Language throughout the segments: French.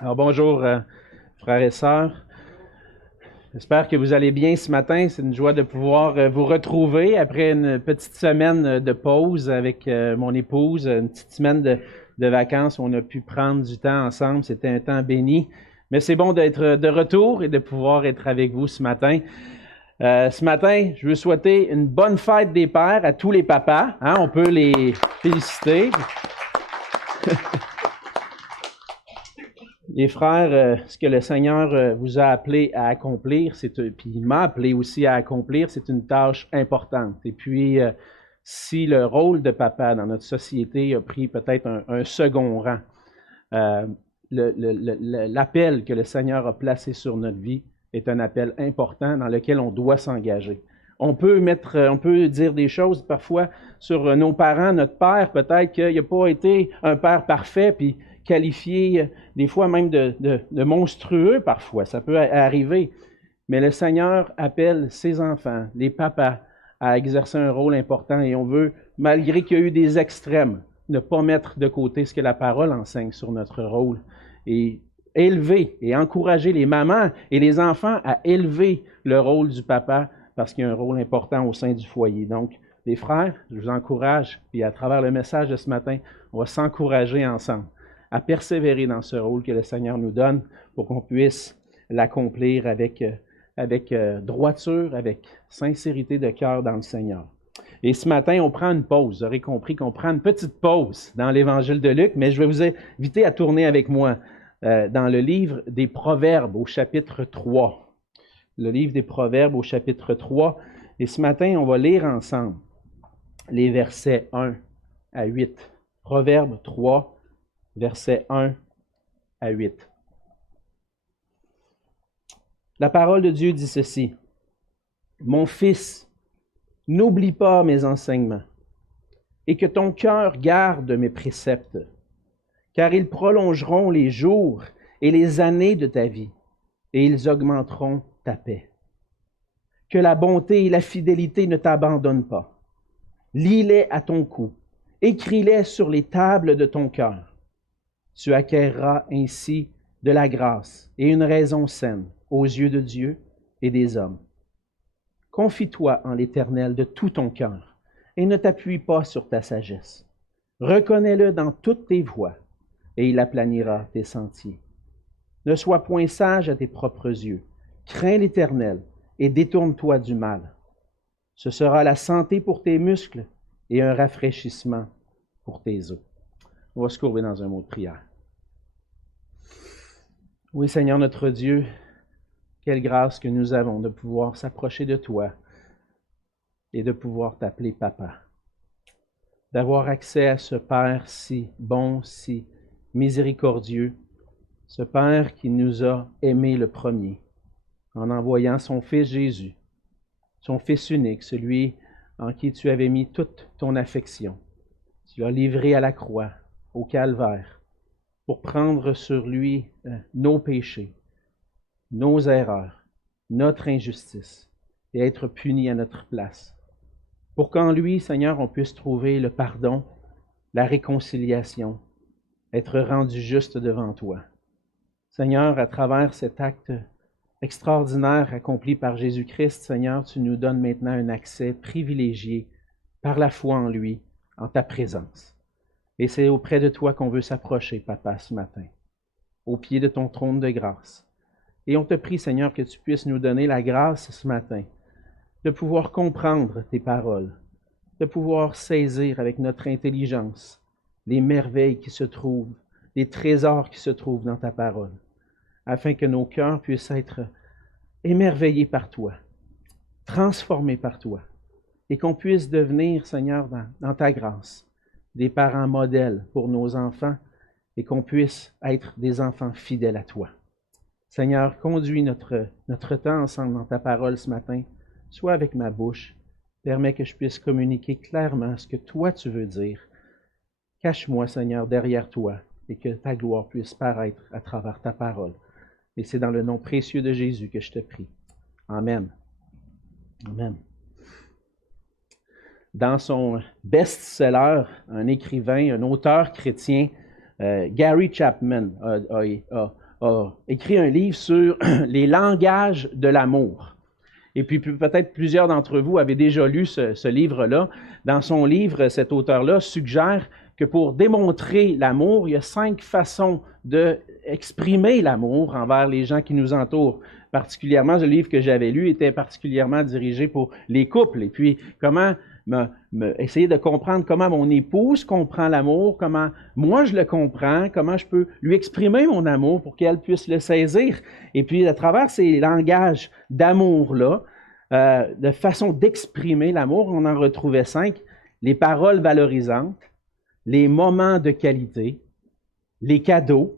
Alors bonjour frères et sœurs. J'espère que vous allez bien ce matin. C'est une joie de pouvoir vous retrouver après une petite semaine de pause avec mon épouse, une petite semaine de vacances où on a pu prendre du temps ensemble. C'était un temps béni. Mais c'est bon d'être de retour et de pouvoir être avec vous ce matin. Ce matin, je veux souhaiter une bonne fête des pères à tous les papas. Hein? On peut les féliciter. Les frères, ce que le Seigneur vous a appelé à accomplir, puis il m'a appelé aussi à accomplir, c'est une tâche importante. Et puis, si le rôle de papa dans notre société a pris peut-être un second rang, euh, l'appel que le Seigneur a placé sur notre vie est un appel important dans lequel on doit s'engager. On peut dire des choses parfois sur nos parents, notre père, peut-être qu'il n'a pas été un père parfait, puis qualifié des fois même de monstrueux parfois, ça peut arriver. Mais le Seigneur appelle ses enfants, les papas, à exercer un rôle important et on veut, malgré qu'il y a eu des extrêmes, ne pas mettre de côté ce que la parole enseigne sur notre rôle et élever et encourager les mamans et les enfants à élever le rôle du papa parce qu'il y a un rôle important au sein du foyer. Donc, les frères, je vous encourage, puis à travers le message de ce matin, on va s'encourager ensemble à persévérer dans ce rôle que le Seigneur nous donne pour qu'on puisse l'accomplir avec droiture, avec sincérité de cœur dans le Seigneur. Et ce matin, on prend une pause. Vous aurez compris qu'on prend une petite pause dans l'Évangile de Luc, mais je vais vous inviter à tourner avec moi dans le livre des Proverbes au chapitre 3. Le livre des Proverbes au chapitre 3. Et ce matin, on va lire ensemble les versets 1 à 8. Proverbes 3, versets 1 à 8. La parole de Dieu dit ceci. « Mon fils, n'oublie pas mes enseignements, et que ton cœur garde mes préceptes, car ils prolongeront les jours et les années de ta vie, et ils augmenteront ta paix. Que la bonté et la fidélité ne t'abandonnent pas. Lis-les à ton cou, écris-les sur les tables de ton cœur. Tu acquerras ainsi de la grâce et une raison saine aux yeux de Dieu et des hommes. Confie-toi en l'Éternel de tout ton cœur et ne t'appuie pas sur ta sagesse. Reconnais-le dans toutes tes voies et il aplanira tes sentiers. Ne sois point sage à tes propres yeux. Crains l'Éternel et détourne-toi du mal. Ce sera la santé pour tes muscles et un rafraîchissement pour tes os. On va se courber dans un mot de prière. Oui, Seigneur notre Dieu, quelle grâce que nous avons de pouvoir s'approcher de toi et de pouvoir t'appeler Papa. D'avoir accès à ce Père si bon, si miséricordieux, ce Père qui nous a aimés le premier, en envoyant son Fils Jésus, son Fils unique, celui en qui tu avais mis toute ton affection. Tu l'as livré à la croix, au calvaire, pour prendre sur lui nos péchés, nos erreurs, notre injustice, et être puni à notre place. Pour qu'en lui, Seigneur, on puisse trouver le pardon, la réconciliation, être rendu juste devant toi. Seigneur, à travers cet acte extraordinaire accompli par Jésus-Christ, Seigneur, tu nous donnes maintenant un accès privilégié par la foi en lui, en ta présence. Et c'est auprès de toi qu'on veut s'approcher, Papa, ce matin, au pied de ton trône de grâce. Et on te prie, Seigneur, que tu puisses nous donner la grâce ce matin de pouvoir comprendre tes paroles, de pouvoir saisir avec notre intelligence les merveilles qui se trouvent, les trésors qui se trouvent dans ta parole, afin que nos cœurs puissent être émerveillés par toi, transformés par toi, et qu'on puisse devenir, Seigneur, dans ta grâce, des parents modèles pour nos enfants, et qu'on puisse être des enfants fidèles à toi. Seigneur, conduis notre temps ensemble dans ta parole ce matin, soit avec ma bouche, permets que je puisse communiquer clairement ce que toi tu veux dire. Cache-moi, Seigneur, derrière toi, et que ta gloire puisse paraître à travers ta parole. Et c'est dans le nom précieux de Jésus que je te prie. Amen. Amen. Dans son best-seller, un écrivain, un auteur chrétien, Gary Chapman a écrit un livre sur les langages de l'amour. Et puis peut-être plusieurs d'entre vous avaient déjà lu ce livre-là. Dans son livre, cet auteur-là suggère que pour démontrer l'amour, il y a 5 façons d'exprimer l'amour envers les gens qui nous entourent. Particulièrement, le livre que j'avais lu était particulièrement dirigé pour les couples. Et puis, comment essayer de comprendre comment mon épouse comprend l'amour, comment moi je le comprends, comment je peux lui exprimer mon amour pour qu'elle puisse le saisir. Et puis, à travers ces langages d'amour-là, de façon d'exprimer l'amour, on en retrouvait 5. Les paroles valorisantes, les moments de qualité, les cadeaux,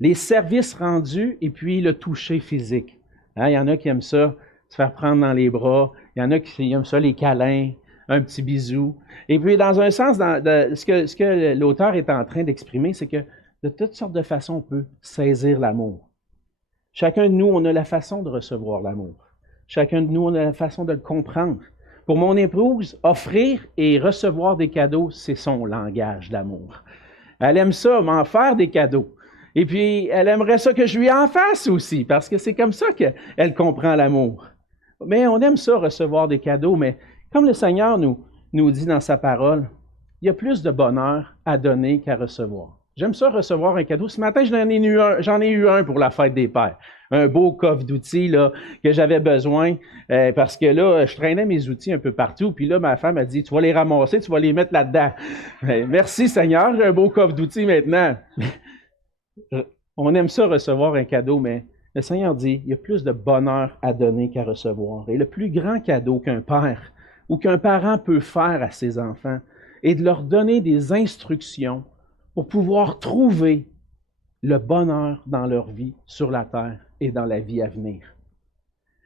les services rendus et puis le toucher physique. Hein, il y en a qui aiment ça, se faire prendre dans les bras. Il y en a qui aiment ça, les câlins, un petit bisou. Et puis, dans un sens, ce que l'auteur est en train d'exprimer, c'est que de toutes sortes de façons, on peut saisir l'amour. Chacun de nous, on a la façon de recevoir l'amour. Chacun de nous, on a la façon de le comprendre. Pour mon épouse, offrir et recevoir des cadeaux, c'est son langage d'amour. Elle aime ça, m'en faire des cadeaux. Et puis, elle aimerait ça que je lui en fasse aussi, parce que c'est comme ça qu'elle comprend l'amour. Mais on aime ça, recevoir des cadeaux, mais comme le Seigneur nous dit dans sa parole, il y a plus de bonheur à donner qu'à recevoir. J'aime ça, recevoir un cadeau. Ce matin, j'en ai eu un pour la fête des pères. Un beau coffre d'outils là, que j'avais besoin, parce que là, je traînais mes outils un peu partout. Puis là, ma femme a dit, tu vas les ramasser, tu vas les mettre là-dedans. Merci Seigneur, j'ai un beau coffre d'outils maintenant. On aime ça, recevoir un cadeau, mais le Seigneur dit, il y a plus de bonheur à donner qu'à recevoir. Et le plus grand cadeau qu'un père ou qu'un parent peut faire à ses enfants est de leur donner des instructions pour pouvoir trouver le bonheur dans leur vie sur la terre et dans la vie à venir.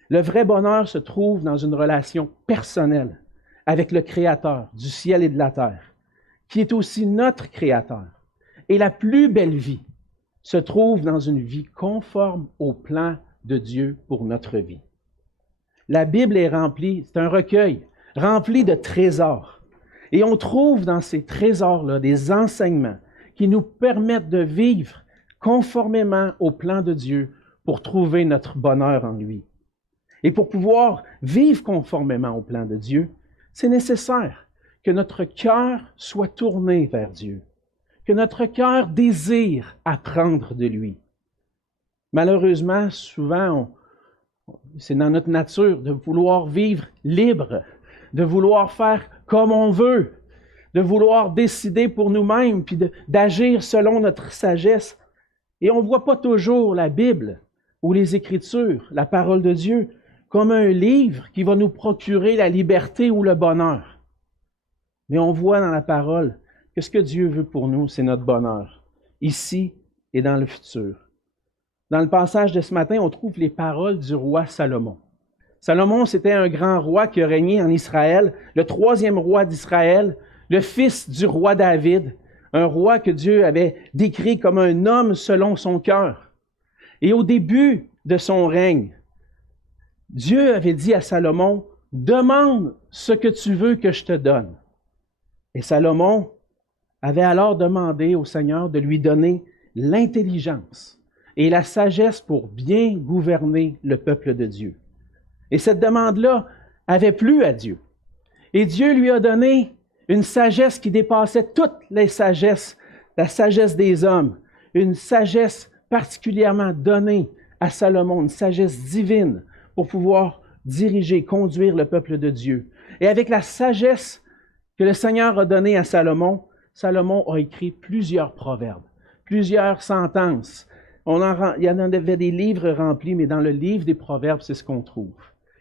Le vrai bonheur se trouve dans une relation personnelle avec le Créateur du ciel et de la terre, qui est aussi notre Créateur. Et la plus belle vie se trouve dans une vie conforme au plan de Dieu pour notre vie. La Bible est remplie, c'est un recueil rempli de trésors. Et on trouve dans ces trésors-là des enseignements qui nous permettent de vivre conformément au plan de Dieu pour trouver notre bonheur en lui. Et pour pouvoir vivre conformément au plan de Dieu, c'est nécessaire que notre cœur soit tourné vers Dieu, que notre cœur désire apprendre de lui. Malheureusement, souvent, c'est dans notre nature de vouloir vivre libre, de vouloir faire comme on veut, de vouloir décider pour nous-mêmes, puis d'agir selon notre sagesse. Et on ne voit pas toujours la Bible ou les Écritures, la parole de Dieu, comme un livre qui va nous procurer la liberté ou le bonheur. Mais on voit dans la parole que ce que Dieu veut pour nous, c'est notre bonheur, ici et dans le futur. Dans le passage de ce matin, on trouve les paroles du roi Salomon. Salomon, c'était un grand roi qui a régné en Israël, le 3e roi d'Israël, le fils du roi David, un roi que Dieu avait décrit comme un homme selon son cœur. Et au début de son règne, Dieu avait dit à Salomon, « Demande ce que tu veux que je te donne. » Et Salomon avait alors demandé au Seigneur de lui donner l'intelligence et la sagesse pour bien gouverner le peuple de Dieu. Et cette demande-là avait plu à Dieu. Et Dieu lui a donné une sagesse qui dépassait toutes les sagesses, la sagesse des hommes, une sagesse particulièrement donnée à Salomon, une sagesse divine pour pouvoir diriger, conduire le peuple de Dieu. Et avec la sagesse que le Seigneur a donnée à Salomon, Salomon a écrit plusieurs proverbes, plusieurs sentences. Il y en avait des livres remplis, mais dans le livre des proverbes, c'est ce qu'on trouve.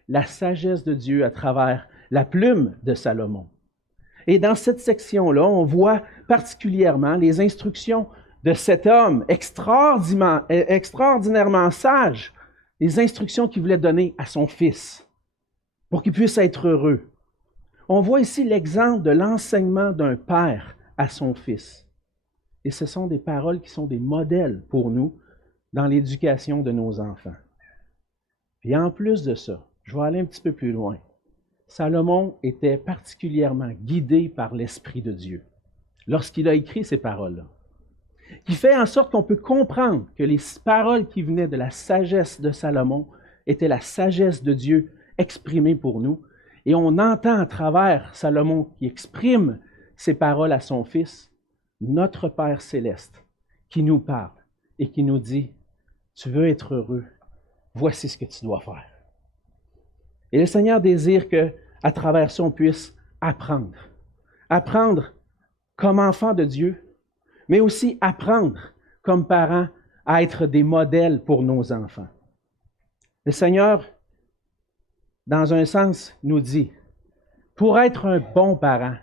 La sagesse de Dieu à travers la plume de Salomon. Et dans cette section-là, on voit particulièrement les instructions de cet homme extraordinairement sage, les instructions qu'il voulait donner à son fils pour qu'il puisse être heureux. On voit ici l'exemple de l'enseignement d'un père à son fils. Et ce sont des paroles qui sont des modèles pour nous dans l'éducation de nos enfants. Puis en plus de ça, je vais aller un petit peu plus loin. Salomon était particulièrement guidé par l'Esprit de Dieu lorsqu'il a écrit ces paroles-là. qui fait en sorte qu'on peut comprendre que les paroles qui venaient de la sagesse de Salomon étaient la sagesse de Dieu exprimée pour nous. Et on entend à travers Salomon qui exprime ces paroles à son Fils, notre Père céleste, qui nous parle et qui nous dit, tu veux être heureux, voici ce que tu dois faire. Et le Seigneur désire qu'à travers ça, on puisse apprendre. Apprendre comme enfant de Dieu, mais aussi apprendre comme parents à être des modèles pour nos enfants. Le Seigneur, dans un sens, nous dit, pour être un bon parent,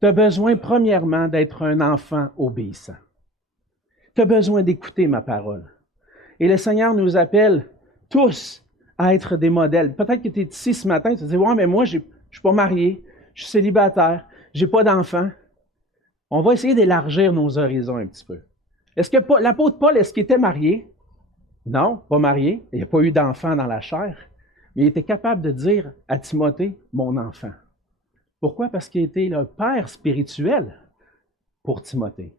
tu as besoin premièrement d'être un enfant obéissant. Tu as besoin d'écouter ma parole. Et le Seigneur nous appelle tous à être des modèles. Peut-être que tu es ici ce matin, tu te dis, ouais, mais moi, je ne suis pas marié, je suis célibataire, je n'ai pas d'enfant. On va essayer d'élargir nos horizons un petit peu. Est-ce que l'apôtre Paul, est-ce qu'il était marié? Non, pas marié. Il n'y a pas eu d'enfant dans la chair. Mais il était capable de dire à Timothée, mon enfant. Pourquoi? Parce qu'il était le père spirituel pour Timothée.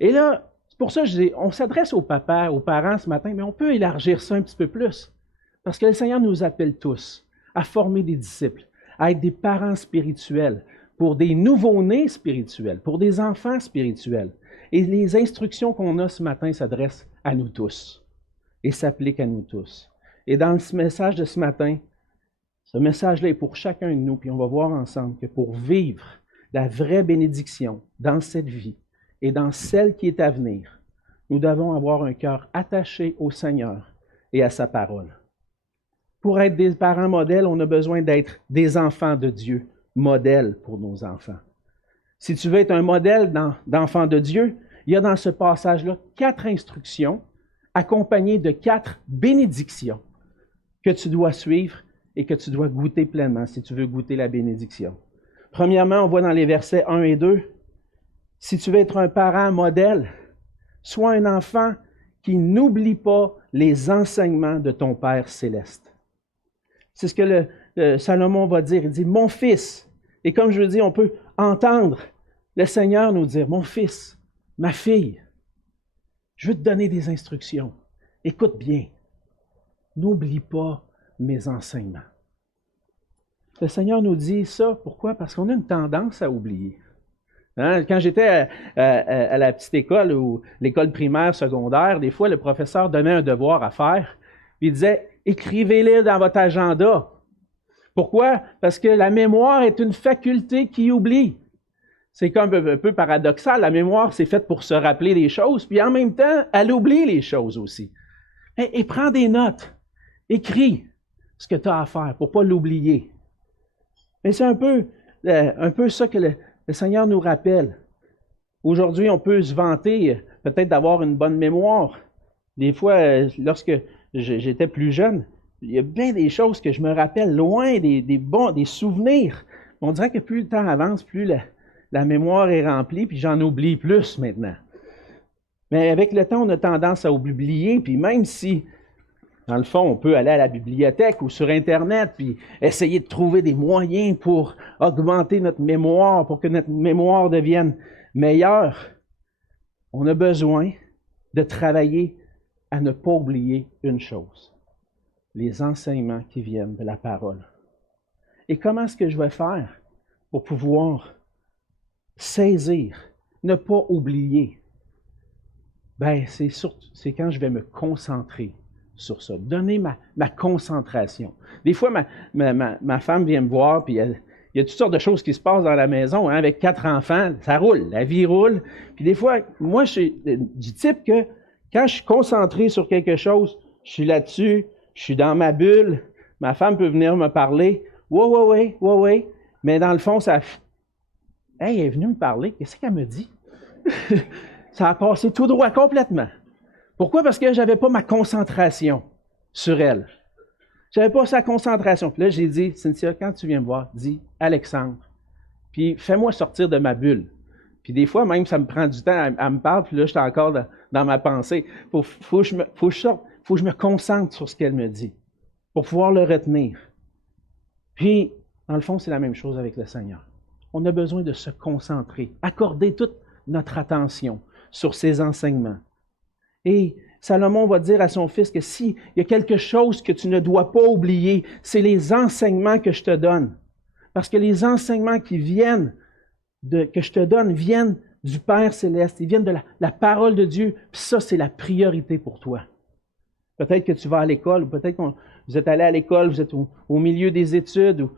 Et là, c'est pour ça que je dis, on s'adresse aux papas, aux parents ce matin, mais on peut élargir ça un petit peu plus. Parce que le Seigneur nous appelle tous à former des disciples, à être des parents spirituels, pour des nouveau-nés spirituels, pour des enfants spirituels. Et les instructions qu'on a ce matin s'adressent à nous tous et s'appliquent à nous tous. Et dans ce message de ce matin, ce message-là est pour chacun de nous, puis on va voir ensemble que pour vivre la vraie bénédiction dans cette vie et dans celle qui est à venir, nous devons avoir un cœur attaché au Seigneur et à sa parole. Pour être des parents modèles, on a besoin d'être des enfants de Dieu, modèles pour nos enfants. Si tu veux être un modèle d'enfant de Dieu, il y a dans ce passage-là 4 instructions accompagnées de 4 bénédictions que tu dois suivre et que tu dois goûter pleinement si tu veux goûter la bénédiction. Premièrement, on voit dans les versets 1 et 2, si tu veux être un parent modèle, sois un enfant qui n'oublie pas les enseignements de ton Père céleste. C'est ce que Salomon va dire. Il dit, mon fils. Et comme je le dis, on peut entendre le Seigneur nous dire, mon fils, ma fille, je veux te donner des instructions. Écoute bien. N'oublie pas mes enseignements. Le Seigneur nous dit ça, pourquoi? Parce qu'on a une tendance à oublier. Hein? Quand j'étais à la petite école ou l'école primaire, secondaire, des fois, le professeur donnait un devoir à faire, puis il disait, écrivez-les dans votre agenda. Pourquoi? Parce que la mémoire est une faculté qui oublie. C'est comme un peu paradoxal. La mémoire, c'est faite pour se rappeler des choses, puis en même temps, elle oublie les choses aussi. Et prends des notes. Écris ce que tu as à faire pour ne pas l'oublier. Mais c'est un peu ça que le Seigneur nous rappelle. Aujourd'hui, on peut se vanter peut-être d'avoir une bonne mémoire. Des fois, lorsque j'étais plus jeune, il y a bien des choses que je me rappelle loin, des souvenirs. On dirait que plus le temps avance, plus la mémoire est remplie, puis j'en oublie plus maintenant. Mais avec le temps, on a tendance à oublier, puis même si, dans le fond, on peut aller à la bibliothèque ou sur Internet, puis essayer de trouver des moyens pour augmenter notre mémoire, pour que notre mémoire devienne meilleure, on a besoin de travailler à ne pas oublier une chose. Les enseignements qui viennent de la parole. Et comment est-ce que je vais faire pour pouvoir saisir, ne pas oublier? Bien, c'est quand je vais me concentrer sur ça, donner ma concentration. Des fois, ma femme vient me voir, puis il y a toutes sortes de choses qui se passent dans la maison, hein, avec 4 enfants, ça roule, la vie roule. Puis des fois, moi, je suis du type que quand je suis concentré sur quelque chose, je suis là-dessus, je suis dans ma bulle, ma femme peut venir me parler, ouais, mais dans le fond, hey, elle est venue me parler, qu'est-ce qu'elle me dit? Ça a passé tout droit complètement. Pourquoi? Parce que je n'avais pas ma concentration sur elle. Je n'avais pas sa concentration. Puis là, j'ai dit, Cynthia, quand tu viens me voir, dis Alexandre, puis fais-moi sortir de ma bulle. Puis des fois, même, ça me prend du temps, elle me parle, puis là, je suis encore dans ma pensée. Faut que je me concentre sur ce qu'elle me dit pour pouvoir le retenir. Puis, dans le fond, c'est la même chose avec le Seigneur. On a besoin de se concentrer, accorder toute notre attention sur ses enseignements. Et Salomon va dire à son fils que s'il y a quelque chose que tu ne dois pas oublier, c'est les enseignements que je te donne. Parce que les enseignements que je te donne viennent du Père Céleste, ils viennent de la parole de Dieu, puis ça, c'est la priorité pour toi. Peut-être que tu vas à l'école, ou peut-être que vous êtes allé à l'école, vous êtes au milieu des études, ou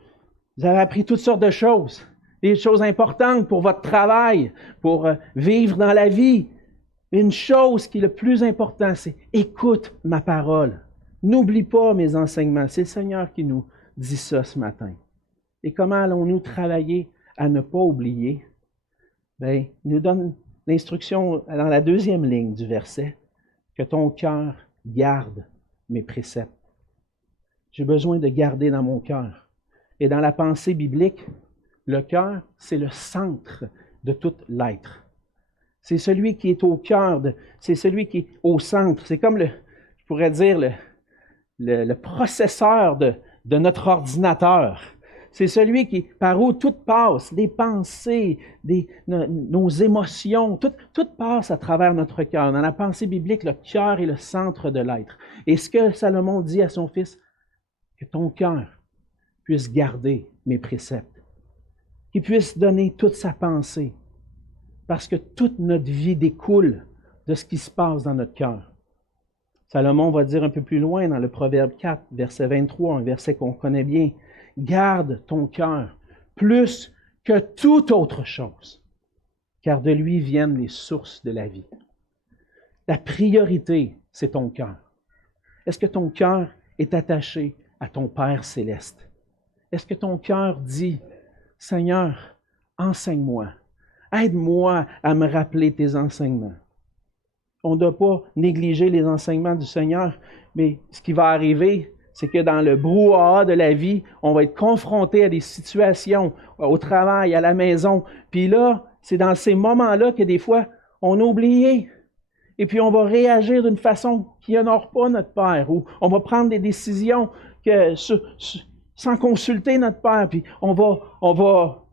vous avez appris toutes sortes de choses, des choses importantes pour votre travail, pour vivre dans la vie. Une chose qui est le plus important, c'est écoute ma parole. N'oublie pas mes enseignements. C'est le Seigneur qui nous dit ça ce matin. Et comment allons-nous travailler à ne pas oublier? Bien, il nous donne l'instruction dans la deuxième ligne du verset, que ton cœur garde mes préceptes. J'ai besoin de garder dans mon cœur. Et dans la pensée biblique, le cœur, c'est le centre de tout l'être. C'est celui qui est au cœur, c'est celui qui est au centre. C'est comme je pourrais dire, le processeur de notre ordinateur. C'est celui par où tout passe, les pensées, nos émotions, tout passe à travers notre cœur. Dans la pensée biblique, le cœur est le centre de l'être. Et ce que Salomon dit à son fils, que ton cœur puisse garder mes préceptes, qu'il puisse donner toute sa pensée, parce que toute notre vie découle de ce qui se passe dans notre cœur. Salomon va dire un peu plus loin dans le Proverbe 4, verset 23, un verset qu'on connaît bien, « Garde ton cœur plus que toute autre chose, car de lui viennent les sources de la vie. » La priorité, c'est ton cœur. Est-ce que ton cœur est attaché à ton Père céleste? Est-ce que ton cœur dit, « Seigneur, enseigne-moi. Aide-moi à me rappeler tes enseignements. » On ne doit pas négliger les enseignements du Seigneur, mais ce qui va arriver, c'est que dans le brouhaha de la vie, on va être confronté à des situations au travail, à la maison. Puis là, c'est dans ces moments-là que des fois, on a oublié. Et puis on va réagir d'une façon qui n'honore pas notre Père, ou on va prendre des décisions sans consulter notre Père, puis on va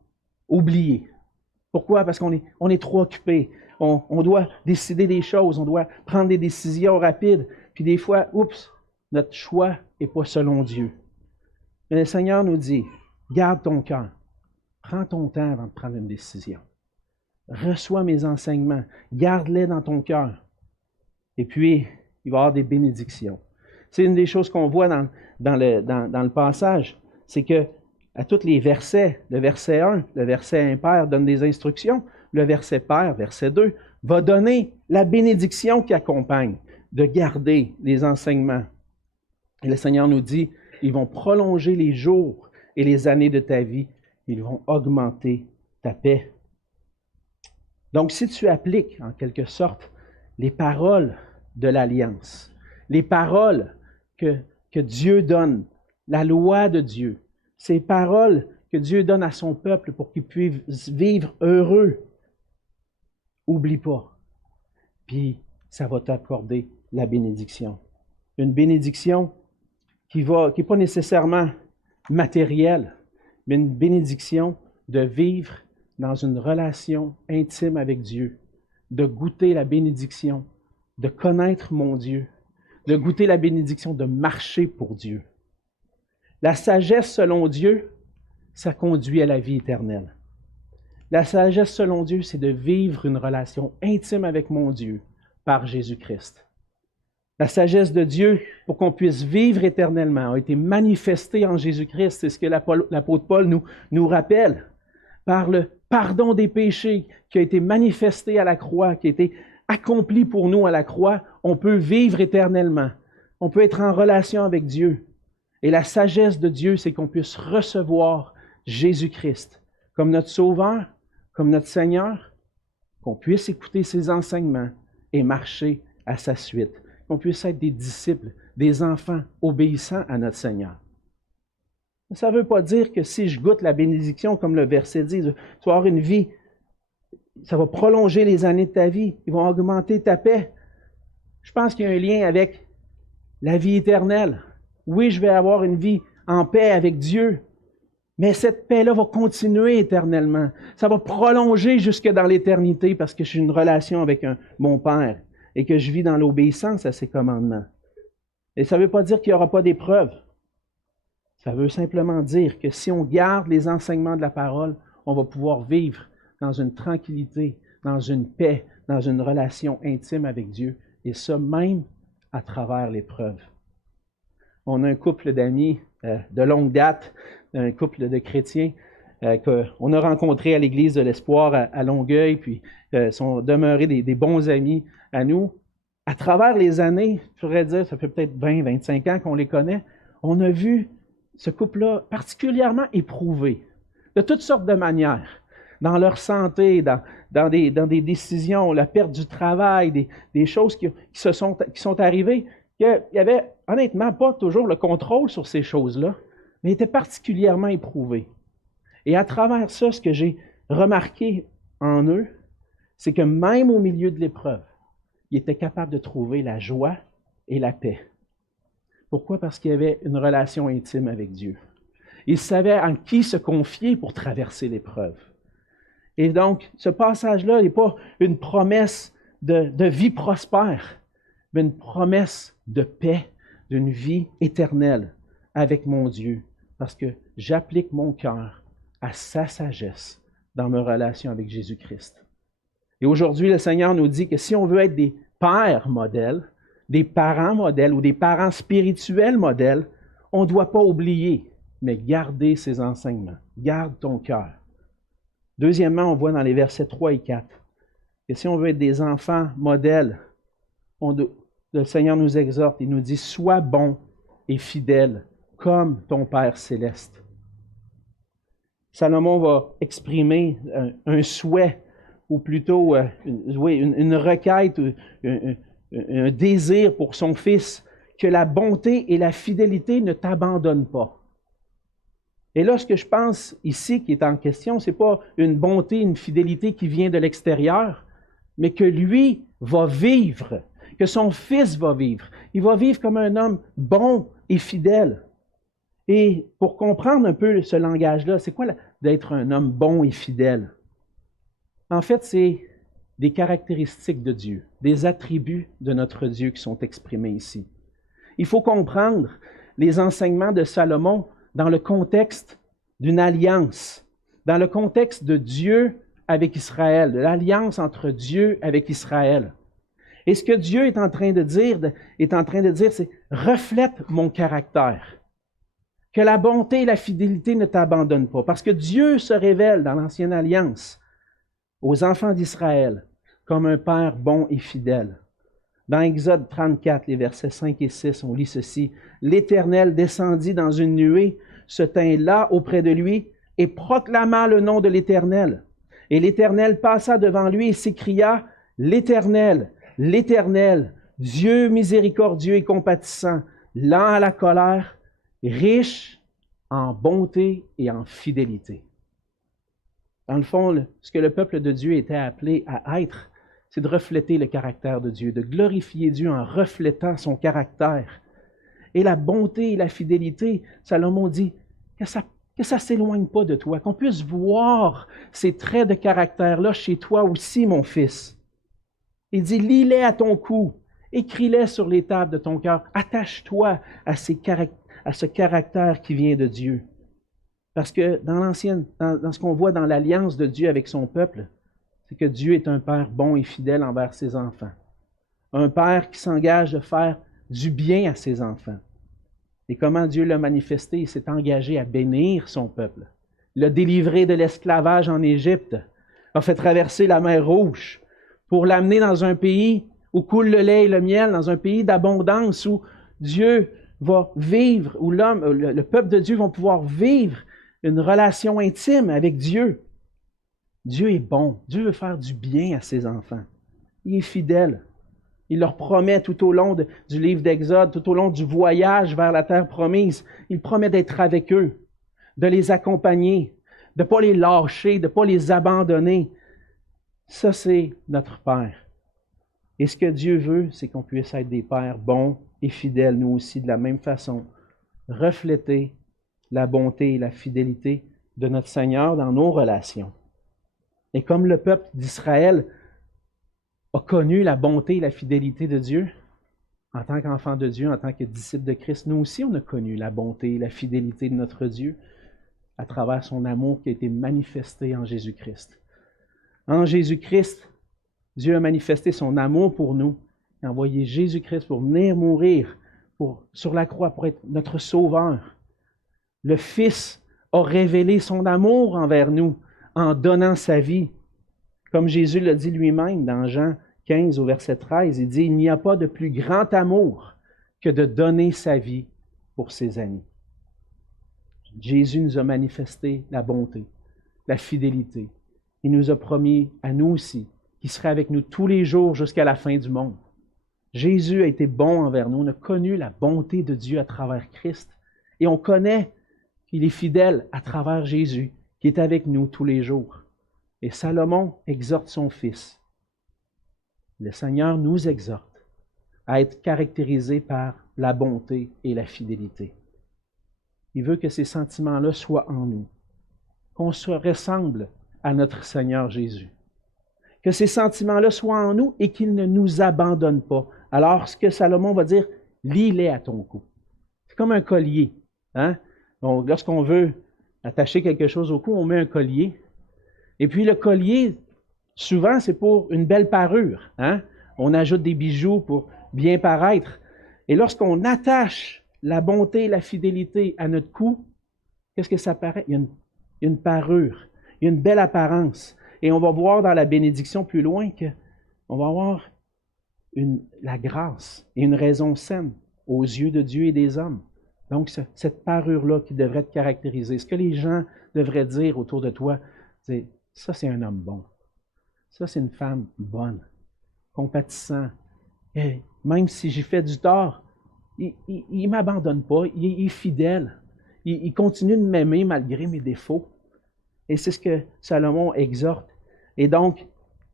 oublier. Pourquoi? Parce qu'on est trop occupé. On doit décider des choses, on doit prendre des décisions rapides. Puis des fois, notre choix n'est pas selon Dieu. Mais le Seigneur nous dit, garde ton cœur. Prends ton temps avant de prendre une décision. Reçois mes enseignements. Garde-les dans ton cœur. Et puis, il va y avoir des bénédictions. C'est une des choses qu'on voit dans le passage. C'est que à tous les versets, le verset 1, le verset impair donne des instructions. Le verset pair, verset 2, va donner la bénédiction qui accompagne de garder les enseignements. Et le Seigneur nous dit, ils vont prolonger les jours et les années de ta vie. Ils vont augmenter ta paix. Donc, si tu appliques en quelque sorte les paroles de l'Alliance, les paroles que Dieu donne, la loi de Dieu, ces paroles que Dieu donne à son peuple pour qu'il puisse vivre heureux, oublie pas. Puis, ça va t'accorder la bénédiction. Une bénédiction qui n'est pas nécessairement matérielle, mais une bénédiction de vivre dans une relation intime avec Dieu, de goûter la bénédiction, de connaître mon Dieu, de goûter la bénédiction de marcher pour Dieu. La sagesse selon Dieu, ça conduit à la vie éternelle. La sagesse selon Dieu, c'est de vivre une relation intime avec mon Dieu par Jésus-Christ. La sagesse de Dieu, pour qu'on puisse vivre éternellement, a été manifestée en Jésus-Christ. C'est ce que l'apôtre Paul nous rappelle. Par le pardon des péchés qui a été manifesté à la croix, qui a été accompli pour nous à la croix, on peut vivre éternellement. On peut être en relation avec Dieu. Et la sagesse de Dieu, c'est qu'on puisse recevoir Jésus-Christ comme notre Sauveur, comme notre Seigneur, qu'on puisse écouter ses enseignements et marcher à sa suite, qu'on puisse être des disciples, des enfants obéissants à notre Seigneur. Ça ne veut pas dire que si je goûte la bénédiction, comme le verset dit, tu vas avoir une vie, ça va prolonger les années de ta vie, ils vont augmenter ta paix. Je pense qu'il y a un lien avec la vie éternelle. Oui, je vais avoir une vie en paix avec Dieu, Mais cette paix-là va continuer éternellement. Ça va prolonger jusque dans l'éternité parce que j'ai une relation avec mon Père et que je vis dans l'obéissance à ses commandements. Et ça ne veut pas dire qu'il n'y aura pas d'épreuves. Ça veut simplement dire que si on garde les enseignements de la parole, on va pouvoir vivre dans une tranquillité, dans une paix, dans une relation intime avec Dieu. Et ça même à travers l'épreuve. On a un couple d'amis de longue date, un couple de chrétiens qu'on a rencontrés à l'Église de l'Espoir à Longueuil, puis sont demeurés des bons amis à nous. À travers les années, je pourrais dire, ça fait peut-être 20, 25 ans qu'on les connaît, on a vu ce couple-là particulièrement éprouvé, de toutes sortes de manières, dans leur santé, dans des décisions, la perte du travail, des choses qui sont arrivées, qu'il n'y avait honnêtement pas toujours le contrôle sur ces choses-là, mais étaient particulièrement éprouvés. Et à travers ça, ce que j'ai remarqué en eux, c'est que même au milieu de l'épreuve, ils étaient capables de trouver la joie et la paix. Pourquoi? Parce qu'il y avait une relation intime avec Dieu. Ils savaient en qui se confier pour traverser l'épreuve. Et donc, ce passage-là n'est pas une promesse de vie prospère, mais une promesse de paix, d'une vie éternelle avec mon Dieu, parce que j'applique mon cœur à sa sagesse dans ma relation avec Jésus-Christ. Et aujourd'hui, le Seigneur nous dit que si on veut être des pères modèles, des parents modèles ou des parents spirituels modèles, on ne doit pas oublier, mais garder ses enseignements. Garde ton cœur. Deuxièmement, on voit dans les versets 3 et 4 que si on veut être des enfants modèles, le Seigneur nous exhorte, il nous dit « Sois bon et fidèle comme ton Père céleste ». Salomon va exprimer un souhait, ou plutôt une requête, un désir pour son fils, que la bonté et la fidélité ne t'abandonnent pas. Et là, ce que je pense ici qui est en question, ce n'est pas une bonté, une fidélité qui vient de l'extérieur, mais que lui va vivre, que son fils va vivre. Il va vivre comme un homme bon et fidèle. Et pour comprendre un peu ce langage-là, c'est quoi d'être un homme bon et fidèle? En fait, c'est des caractéristiques de Dieu, des attributs de notre Dieu qui sont exprimés ici. Il faut comprendre les enseignements de Salomon dans le contexte d'une alliance, dans le contexte de Dieu avec Israël, de l'alliance entre Dieu avec Israël. Et ce que Dieu est en train de dire, c'est « reflète mon caractère ». Que la bonté et la fidélité ne t'abandonnent pas. Parce que Dieu se révèle dans l'Ancienne Alliance aux enfants d'Israël comme un Père bon et fidèle. Dans Exode 34, les versets 5 et 6, on lit ceci. « L'Éternel descendit dans une nuée, se tint là auprès de lui et proclama le nom de l'Éternel. Et l'Éternel passa devant lui et s'écria, « L'Éternel, l'Éternel, Dieu miséricordieux et compatissant, lent à la colère, riche en bonté et en fidélité. » Dans le fond, ce que le peuple de Dieu était appelé à être, c'est de refléter le caractère de Dieu, de glorifier Dieu en reflétant son caractère. Et la bonté et la fidélité, Salomon dit que ça ne s'éloigne pas de toi, qu'on puisse voir ces traits de caractère-là chez toi aussi, mon fils. Il dit, lis-les à ton cou, écris-les sur les tables de ton cœur, attache-toi à ce caractère qui vient de Dieu. Parce que dans ce qu'on voit dans l'alliance de Dieu avec son peuple, c'est que Dieu est un Père bon et fidèle envers ses enfants. Un Père qui s'engage de faire du bien à ses enfants. Et comment Dieu l'a manifesté? Il s'est engagé à bénir son peuple. Il l'a délivré de l'esclavage en Égypte, a fait traverser la mer Rouge pour l'amener dans un pays où coule le lait et le miel, dans un pays d'abondance où Dieu va vivre, où le peuple de Dieu va pouvoir vivre une relation intime avec Dieu. Dieu est bon. Dieu veut faire du bien à ses enfants. Il est fidèle. Il leur promet tout au long du livre d'Exode, tout au long du voyage vers la terre promise, il promet d'être avec eux, de les accompagner, de ne pas les lâcher, de ne pas les abandonner. Ça, c'est notre Père. Et ce que Dieu veut, c'est qu'on puisse être des pères bons et fidèles, nous aussi, de la même façon, refléter la bonté et la fidélité de notre Seigneur dans nos relations. Et comme le peuple d'Israël a connu la bonté et la fidélité de Dieu, en tant qu'enfant de Dieu, en tant que disciple de Christ, nous aussi on a connu la bonté et la fidélité de notre Dieu à travers son amour qui a été manifesté en Jésus-Christ. En Jésus-Christ, Dieu a manifesté son amour pour nous, il a envoyé Jésus-Christ pour venir mourir sur la croix pour être notre sauveur. Le Fils a révélé son amour envers nous en donnant sa vie. Comme Jésus l'a dit lui-même dans Jean 15 au verset 13, il dit « Il n'y a pas de plus grand amour que de donner sa vie pour ses amis. » Jésus nous a manifesté la bonté, la fidélité. Il nous a promis à nous aussi qu'il serait avec nous tous les jours jusqu'à la fin du monde. Jésus a été bon envers nous. On a connu la bonté de Dieu à travers Christ. Et on connaît qu'il est fidèle à travers Jésus, qui est avec nous tous les jours. Et Salomon exhorte son fils. Le Seigneur nous exhorte à être caractérisés par la bonté et la fidélité. Il veut que ces sentiments-là soient en nous, qu'on se ressemble à notre Seigneur Jésus. Que ces sentiments-là soient en nous et qu'ils ne nous abandonnent pas. Alors, ce que Salomon va dire, lie-les à ton cou. C'est comme un collier. Hein? Donc, lorsqu'on veut attacher quelque chose au cou, on met un collier. Et puis le collier, souvent, c'est pour une belle parure. Hein? On ajoute des bijoux pour bien paraître. Et lorsqu'on attache la bonté et la fidélité à notre cou, qu'est-ce que ça paraît? Il y a une parure, il y a une belle apparence. Et on va voir dans la bénédiction plus loin qu'on va avoir la grâce et une raison saine aux yeux de Dieu et des hommes. Donc, cette parure-là qui devrait te caractériser, ce que les gens devraient dire autour de toi, c'est ça, c'est un homme bon. Ça, c'est une femme bonne, compatissant. Et même si j'ai fait du tort, il ne m'abandonne pas, il est fidèle. Il continue de m'aimer malgré mes défauts. Et c'est ce que Salomon exhorte. Et donc,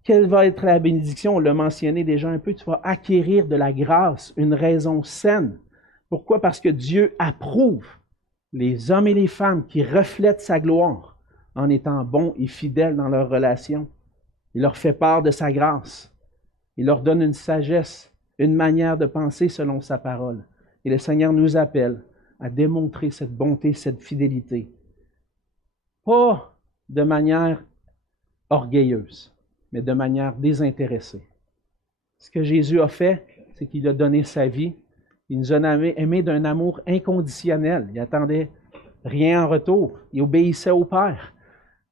quelle va être la bénédiction? On l'a mentionné déjà un peu, tu vas acquérir de la grâce, une raison saine. Pourquoi? Parce que Dieu approuve les hommes et les femmes qui reflètent sa gloire en étant bons et fidèles dans leurs relations. Il leur fait part de sa grâce. Il leur donne une sagesse, une manière de penser selon sa parole. Et le Seigneur nous appelle à démontrer cette bonté, cette fidélité. Pas de manière orgueilleuse, mais de manière désintéressée. Ce que Jésus a fait, c'est qu'il a donné sa vie. Il nous a aimés d'un amour inconditionnel. Il n'attendait rien en retour. Il obéissait au Père.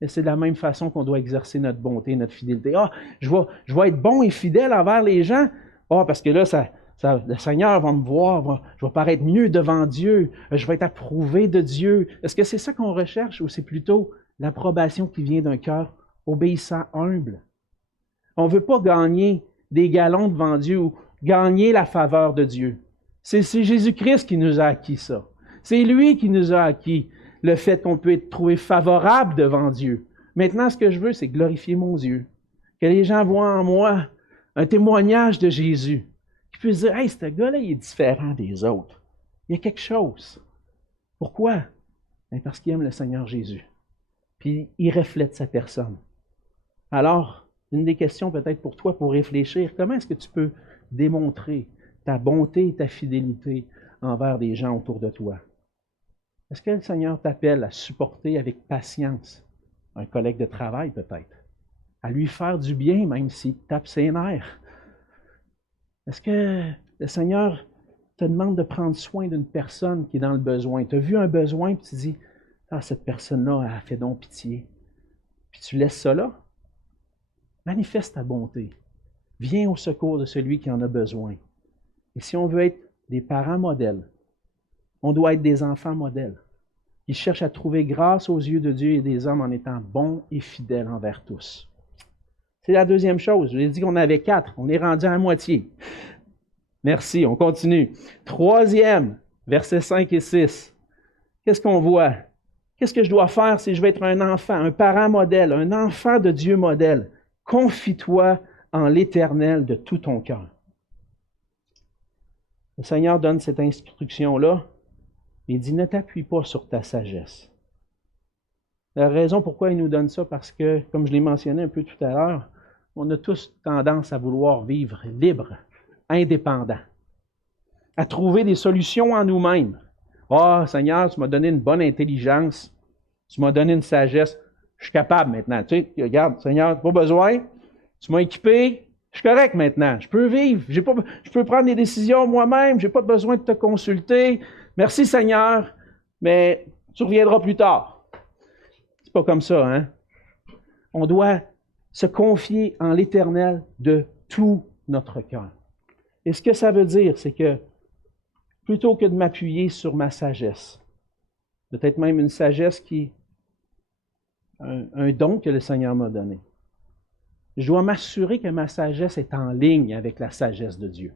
Et c'est de la même façon qu'on doit exercer notre bonté, notre fidélité. Ah, je vais être bon et fidèle envers les gens. Ah, parce que là, le Seigneur va me voir, je vais paraître mieux devant Dieu, je vais être approuvé de Dieu. Est-ce que c'est ça qu'on recherche ou c'est plutôt l'approbation qui vient d'un cœur obéissant, humble? On ne veut pas gagner des galons devant Dieu ou gagner la faveur de Dieu. C'est Jésus-Christ qui nous a acquis ça. C'est lui qui nous a acquis le fait qu'on peut être trouvé favorable devant Dieu. Maintenant, ce que je veux, c'est glorifier mon Dieu. Que les gens voient en moi un témoignage de Jésus. Qu'ils puissent dire, « Hey, ce gars-là, il est différent des autres. Il y a quelque chose. » Pourquoi? Bien, parce qu'il aime le Seigneur Jésus. Puis, il reflète sa personne. Alors, une des questions peut-être pour toi, pour réfléchir, comment est-ce que tu peux démontrer ta bonté et ta fidélité envers des gens autour de toi? Est-ce que le Seigneur t'appelle à supporter avec patience un collègue de travail peut-être? À lui faire du bien même s'il tape ses nerfs? Est-ce que le Seigneur te demande de prendre soin d'une personne qui est dans le besoin? Tu as vu un besoin et tu dis, « Ah, cette personne-là, elle a fait donc pitié. » Puis tu laisses ça là? Manifeste ta bonté. Viens au secours de celui qui en a besoin. Et si on veut être des parents modèles, on doit être des enfants modèles qui cherchent à trouver grâce aux yeux de Dieu et des hommes en étant bons et fidèles envers tous. C'est la deuxième chose. Je vous ai dit qu'on avait 4. On est rendu à la moitié. Merci, on continue. Troisième, versets 5 et 6. Qu'est-ce qu'on voit? Qu'est-ce que je dois faire si je veux être un enfant, un parent modèle, un enfant de Dieu modèle? Confie-toi en l'Éternel de tout ton cœur. Le Seigneur donne cette instruction-là Il dit, ne t'appuie pas sur ta sagesse. La raison pourquoi il nous donne ça, parce que, comme je l'ai mentionné un peu tout à l'heure, on a tous tendance à vouloir vivre libre, indépendant, à trouver des solutions en nous-mêmes. Ah, Seigneur, tu m'as donné une bonne intelligence, tu m'as donné une sagesse, je suis capable maintenant. Tu sais, regarde, Seigneur, pas besoin, tu m'as équipé, je suis correct maintenant, je peux vivre, je peux prendre des décisions moi-même, je n'ai pas besoin de te consulter. Merci Seigneur, mais tu reviendras plus tard. C'est pas comme ça, hein? On doit se confier en l'Éternel de tout notre cœur. Et ce que ça veut dire, c'est que plutôt que de m'appuyer sur ma sagesse, peut-être même une sagesse qui est un don que le Seigneur m'a donné, je dois m'assurer que ma sagesse est en ligne avec la sagesse de Dieu.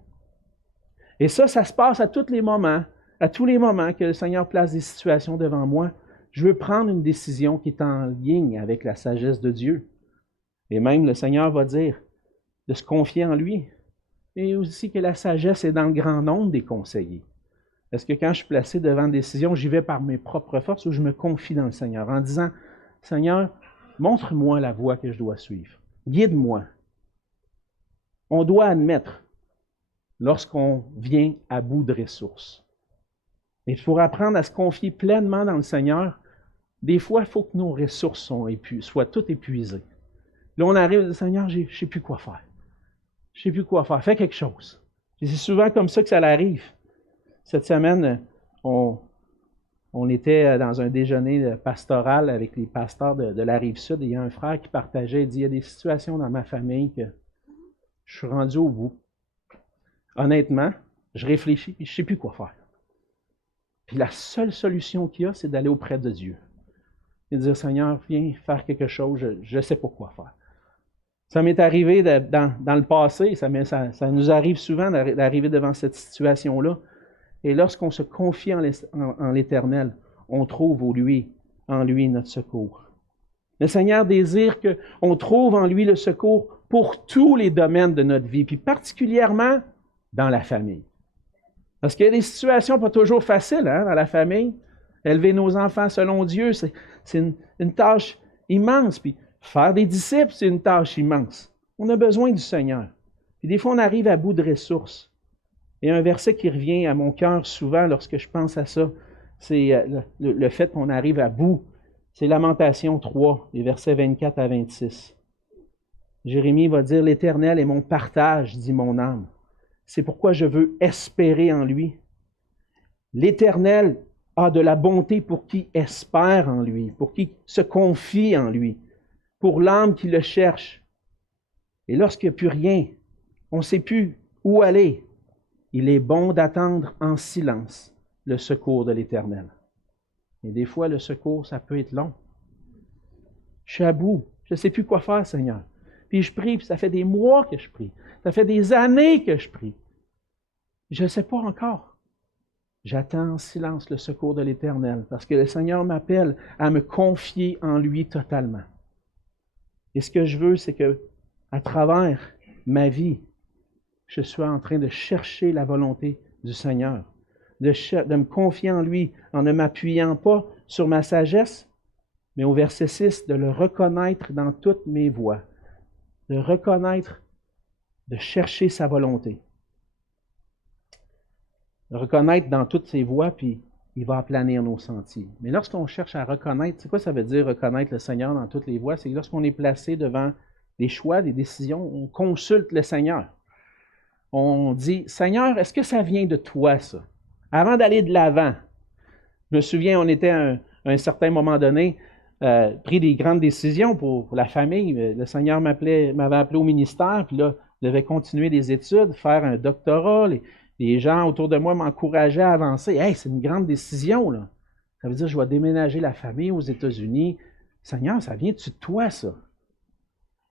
Et ça se passe à tous les moments que le Seigneur place des situations devant moi. Je veux prendre une décision qui est en ligne avec la sagesse de Dieu. Et même le Seigneur va dire de se confier en lui. Et aussi que la sagesse est dans le grand nombre des conseillers. Est-ce que quand je suis placé devant une décision, j'y vais par mes propres forces ou je me confie dans le Seigneur en disant, Seigneur, montre-moi la voie que je dois suivre. Guide-moi. On doit admettre lorsqu'on vient à bout de ressources. Et pour apprendre à se confier pleinement dans le Seigneur, des fois, il faut que nos ressources soient toutes épuisées. Là, on arrive et dit, Seigneur, je ne sais plus quoi faire. Je ne sais plus quoi faire. Fais quelque chose. Et c'est souvent comme ça que ça arrive. Cette semaine, on était dans un déjeuner pastoral avec les pasteurs de la Rive-Sud et il y a un frère qui partageait, il dit, il y a des situations dans ma famille que je suis rendu au bout. Honnêtement, je réfléchis et je ne sais plus quoi faire. Puis la seule solution qu'il y a, c'est d'aller auprès de Dieu. Et de dire, Seigneur, viens faire quelque chose, je ne sais pas quoi faire. Ça m'est arrivé dans le passé, ça nous arrive souvent d'arriver devant cette situation-là. Et lorsqu'on se confie en l'Éternel, on trouve en lui notre secours. Le Seigneur désire qu'on trouve en lui le secours pour tous les domaines de notre vie, puis particulièrement dans la famille. Parce qu'il y a des situations pas toujours faciles dans la famille. Élever nos enfants selon Dieu, c'est une tâche immense. Puis faire des disciples, c'est une tâche immense. On a besoin du Seigneur. Puis des fois, on arrive à bout de ressources. Et un verset qui revient à mon cœur souvent lorsque je pense à ça, c'est le fait qu'on arrive à bout. C'est Lamentation 3, les versets 24 à 26. Jérémie va dire, « L'Éternel est mon partage, dit mon âme. C'est pourquoi je veux espérer en lui. L'Éternel a de la bonté pour qui espère en lui, pour qui se confie en lui, pour l'âme qui le cherche. Et lorsqu'il n'y a plus rien, on ne sait plus où aller, il est bon d'attendre en silence le secours de l'Éternel. » Et des fois, le secours, ça peut être long. Je suis à bout, je ne sais plus quoi faire, Seigneur. Puis je prie, puis ça fait des mois que je prie. Ça fait des années que je prie. Je ne sais pas encore. J'attends en silence le secours de l'Éternel parce que le Seigneur m'appelle à me confier en lui totalement. Et ce que je veux, c'est que à travers ma vie, je sois en train de chercher la volonté du Seigneur, de me confier en lui en ne m'appuyant pas sur ma sagesse, mais au verset 6, de le reconnaître dans toutes mes voies, de reconnaître, de chercher sa volonté. De reconnaître dans toutes ses voies, puis il va aplanir nos sentiers. Mais lorsqu'on cherche à reconnaître, c'est quoi ça veut dire reconnaître le Seigneur dans toutes les voies? C'est lorsqu'on est placé devant des choix, des décisions, on consulte le Seigneur. On dit, Seigneur, est-ce que ça vient de toi, ça? Avant d'aller de l'avant. Je me souviens, on était à un certain moment donné, pris des grandes décisions pour la famille. Le Seigneur m'avait appelé au ministère, puis là, je devais continuer des études, faire un doctorat. Les gens autour de moi m'encourageaient à avancer. « Hey, c'est une grande décision, là. Ça veut dire que je vais déménager la famille aux États-Unis. Seigneur, ça vient-tu de toi, ça? »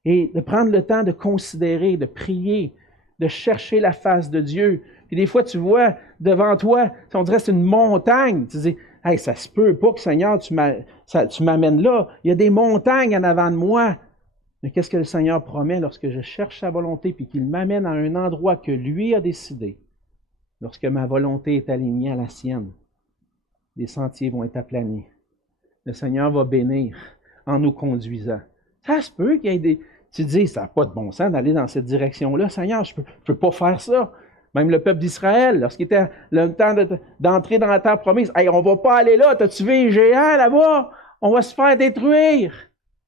Et de prendre le temps de considérer, de prier, de chercher la face de Dieu. Puis des fois, tu vois devant toi, on dirait que c'est une montagne. Tu dis, « Hey, ça se peut pas que, Seigneur, tu m'amènes là. Il y a des montagnes en avant de moi. » Mais qu'est-ce que le Seigneur promet lorsque je cherche sa volonté puis qu'il m'amène à un endroit que lui a décidé? Lorsque ma volonté est alignée à la sienne, les sentiers vont être aplanis. Le Seigneur va bénir en nous conduisant. Ça se peut qu'il y ait des... Tu te dis, ça n'a pas de bon sens d'aller dans cette direction-là. Seigneur, je peux pas faire ça. Même le peuple d'Israël, lorsqu'il était le temps d'entrer dans la terre promise, hey, on ne va pas aller là, t'as-tu vu les géants là-bas? On va se faire détruire.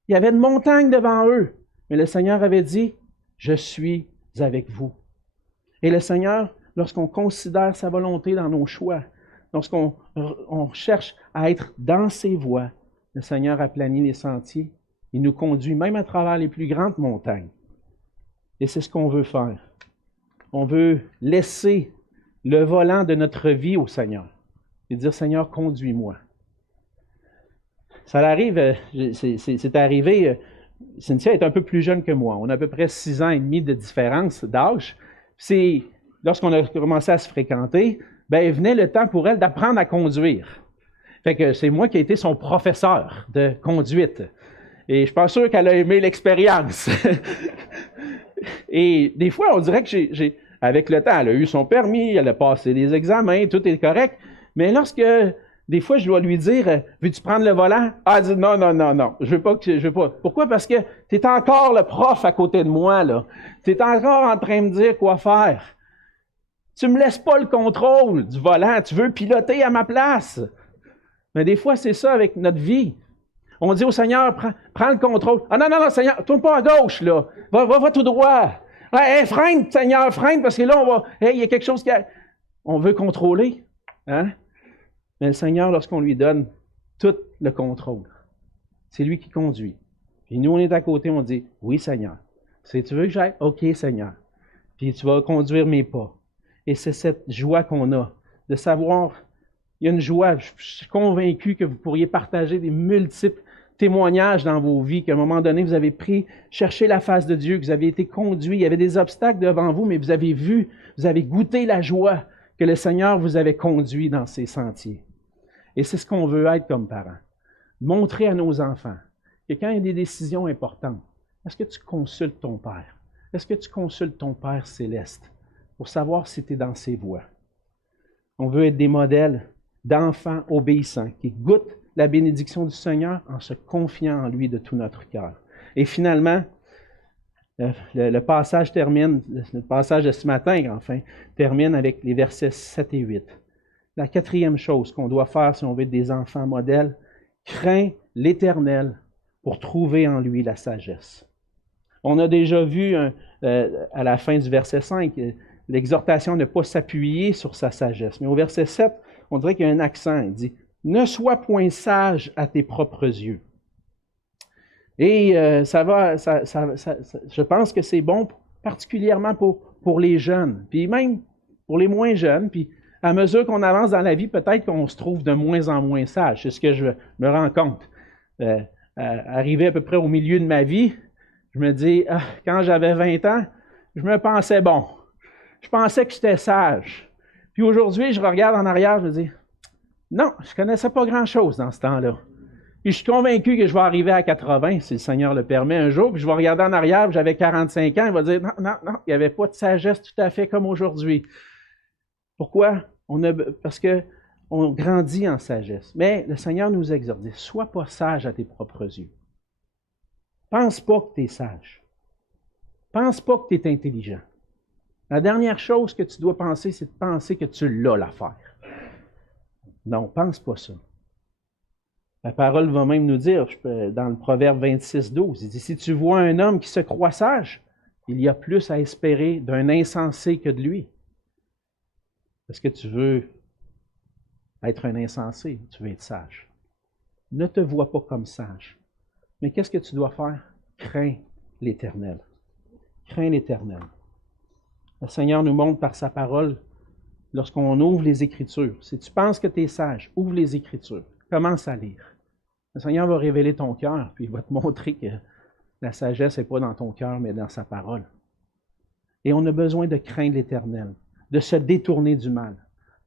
Il y avait une montagne devant eux. Mais le Seigneur avait dit, je suis avec vous. Et le Seigneur, lorsqu'on considère sa volonté dans nos choix, lorsqu'on cherche à être dans ses voies, le Seigneur aplanit les sentiers. Il nous conduit même à travers les plus grandes montagnes. Et c'est ce qu'on veut faire. On veut laisser le volant de notre vie au Seigneur et dire, Seigneur, conduis-moi. Ça arrive, c'est arrivé, Cynthia est un peu plus jeune que moi. On a à peu près 6 ans et demi de différence d'âge. C'est lorsqu'on a commencé à se fréquenter, ben, venait le temps pour elle d'apprendre à conduire. Fait que c'est moi qui ai été son professeur de conduite. Et je suis pas sûr qu'elle a aimé l'expérience. Et des fois, on dirait que avec le temps, elle a eu son permis, elle a passé des examens, tout est correct. Mais lorsque, des fois, je dois lui dire, veux-tu prendre le volant? Ah, elle dit, non, je veux pas. Pourquoi? Parce que tu es encore le prof à côté de moi, là. Tu es encore en train de me dire quoi faire. Tu me laisses pas le contrôle du volant, tu veux piloter à ma place. Mais des fois, c'est ça avec notre vie. On dit au Seigneur, prends le contrôle. Ah non, Seigneur, tourne pas à gauche, là. Va tout droit. Hey, freine, Seigneur, freine, parce que là, il y a quelque chose on veut contrôler. Hein? Mais le Seigneur, lorsqu'on lui donne tout le contrôle, c'est lui qui conduit. Puis nous, on est à côté, on dit, oui, Seigneur. Si tu veux que j'aille? OK, Seigneur. Puis tu vas conduire mes pas. Et c'est cette joie qu'on a, de savoir, il y a une joie, je suis convaincu que vous pourriez partager des multiples témoignages dans vos vies, qu'à un moment donné, vous avez cherché la face de Dieu, que vous avez été conduit, il y avait des obstacles devant vous, mais vous avez vu, vous avez goûté la joie que le Seigneur vous avait conduit dans ces sentiers. Et c'est ce qu'on veut être comme parents. Montrer à nos enfants que quand il y a des décisions importantes, est-ce que tu consultes ton Père? Est-ce que tu consultes ton Père céleste pour savoir si tu es dans ses voies? On veut être des modèles d'enfants obéissants qui goûtent la bénédiction du Seigneur en se confiant en lui de tout notre cœur. Et finalement, le passage termine, le passage de ce matin, enfin, termine avec les versets 7 et 8. La 4e chose qu'on doit faire si on veut être des enfants modèles, crains l'Éternel pour trouver en lui la sagesse. On a déjà vu à la fin du verset 5, l'exhortation de ne pas s'appuyer sur sa sagesse. Mais au verset 7, on dirait qu'il y a un accent. Il dit « Ne sois point sage à tes propres yeux ». Et je pense que c'est bon particulièrement pour les jeunes, puis même pour les moins jeunes. Puis à mesure qu'on avance dans la vie, peut-être qu'on se trouve de moins en moins sage. C'est ce que je me rends compte. Arrivé à peu près au milieu de ma vie, je me dis, quand j'avais 20 ans, je me pensais bon. Je pensais que j'étais sage. Puis aujourd'hui, je regarde en arrière, je me dis, non, je ne connaissais pas grand-chose dans ce temps-là. Puis je suis convaincu que je vais arriver à 80, si le Seigneur le permet un jour, puis je vais regarder en arrière, puis j'avais 45 ans, il va dire, non, il n'y avait pas de sagesse tout à fait comme aujourd'hui. Pourquoi? Parce qu'on grandit en sagesse. Mais le Seigneur nous exhorte, dit, sois pas sage à tes propres yeux. Pense pas que tu es sage. Pense pas que tu es intelligent. La dernière chose que tu dois penser, c'est de penser que tu l'as l'affaire. Non, pense pas ça. La parole va même nous dire, dans le Proverbe 26:12, il dit, si tu vois un homme qui se croit sage, il y a plus à espérer d'un insensé que de lui. Est-ce que tu veux être un insensé? Tu veux être sage. Ne te vois pas comme sage. Mais qu'est-ce que tu dois faire? Crains l'Éternel. Crains l'Éternel. Le Seigneur nous montre par sa parole, lorsqu'on ouvre les Écritures, si tu penses que tu es sage, ouvre les Écritures. Commence à lire. Le Seigneur va révéler ton cœur, puis il va te montrer que la sagesse n'est pas dans ton cœur, mais dans sa parole. Et on a besoin de craindre l'Éternel, de se détourner du mal,